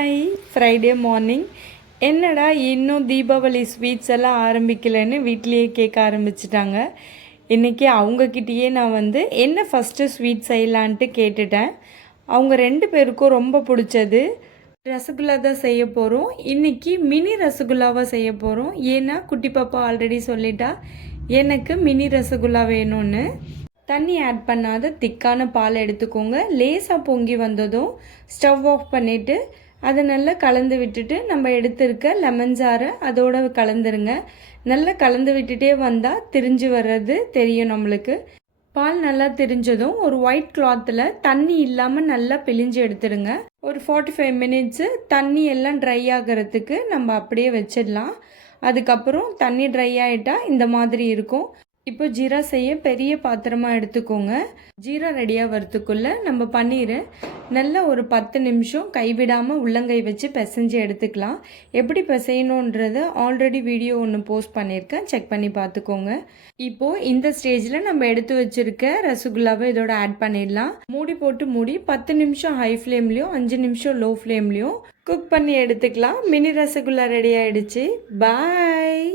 Hi Friday morning. என்னடா இன்னும் Deepavali sweets எல்லாம் ஆரம்பிக்கலைன்னு வீட்லேயே கேட்க ஆரம்பிச்சிட்டாங்க. இன்றைக்கி அவங்கக்கிட்டேயே நான் என்ன ஃபஸ்ட்டு ஸ்வீட் செய்யலான்ட்டு கேட்டுட்டேன். அவங்க 2 பேருக்கும் ரொம்ப பிடிச்சது ரசகுல்லா தான் செய்ய போகிறோம். இன்றைக்கி மினி ரசகுல்லாவாக செய்ய போகிறோம். ஏன்னா குட்டி பாப்பா ஆல்ரெடி சொல்லிட்டா எனக்கு மினி ரசகுல்லா வேணும்னு. தண்ணி ஆட் பண்ணாத திக்கான பால் எடுத்துக்கோங்க. லேசாக பொங்கி வந்ததும் ஸ்டவ் ஆஃப் பண்ணிவிட்டு அதை நல்லா கலந்து விட்டுட்டு நம்ம எடுத்துருக்க லெமன் சாறை அதோட கலந்துருங்க. நல்லா கலந்து விட்டுட்டே வந்தால் திரிஞ்சு வர்றது தெரியும் நம்மளுக்கு. பால் நல்லா திரிஞ்சதும் ஒரு ஒயிட் கிளாத்தில் தண்ணி இல்லாமல் நல்லா பிழிஞ்சு எடுத்துடுங்க. ஒரு 45 மினிட்ஸு தண்ணி எல்லாம் ட்ரை ஆகிறதுக்கு நம்ம அப்படியே வச்சிடலாம். அதுக்கப்புறம் தண்ணி ட்ரை ஆகிட்டால் இந்த மாதிரி இருக்கும். இப்போ ஜீரா செய்ய பெரிய பாத்திரமாக எடுத்துக்கோங்க. ஜீரா ரெடியாக வரத்துக்குள்ளே நம்ம பன்னீரை நல்லா ஒரு 10 நிமிஷம் கைவிடாமல் உள்ளங்கை வச்சு பிசைஞ்சு எடுத்துக்கலாம். எப்படி பிசையணுன்றதை ஆல்ரெடி வீடியோ ஒன்று போஸ்ட் பண்ணியிருக்கேன், செக் பண்ணி பார்த்துக்கோங்க. இப்போது இந்த ஸ்டேஜில் நம்ம எடுத்து வச்சுருக்க ரசகுல்லாவை இதோட ஆட் பண்ணிடலாம். மூடி போட்டு மூடி 10 நிமிஷம் ஹை ஃப்ளேம்லேயும் 5 நிமிஷம் லோ ஃப்ளேம்லேயும் குக் பண்ணி எடுத்துக்கலாம். மினி ரசகுல்லா ரெடி ஆகிடுச்சு. பாய்.